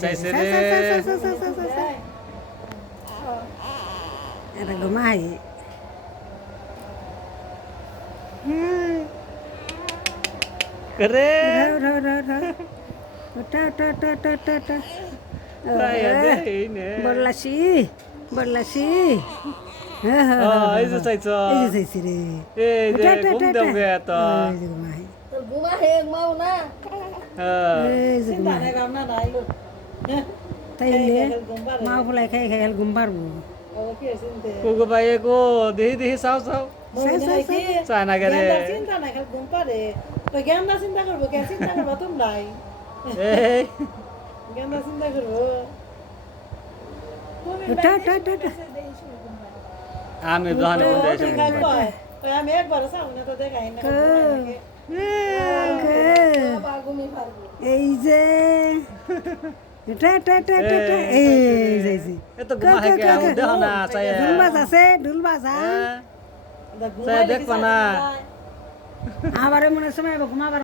চাইছে রে এটা ঘুমাই করে বললাসি বললাসি এই যে চাইছ এই যে চাইছি রে এই যে ঘুম দেও গে তো এই যে ঘুমাই তোর ঘুমা হে মাও না এই যে চিন্তা ঘুমাই নাই রাম না নাইলো তাইলে মা ফুলাই খাই খাই ঘুম পারবো ও কি চিন্তা কুকু ভাই গো দেহি দেহি চাও চাও চায় না গে রে চিন্তা নাই খালি ঘুম পারে তো জ্ঞানটা চিন্তা করবো কে চিন্তা করবো তোমরাই এই জ্ঞানটা চিন্তা করবো আমি দহনে বন্ধ এসে আমি একবার চাও না তো দেখাই না ঘুমিয়ে পারবো এই যে এই যে এ তো ঘুমা হে গে আমি দেহ না চাই ঢুলবাজ আছে ঢুলবাজ চাই দেখবা না আবার মনে সময় ঘুমাবার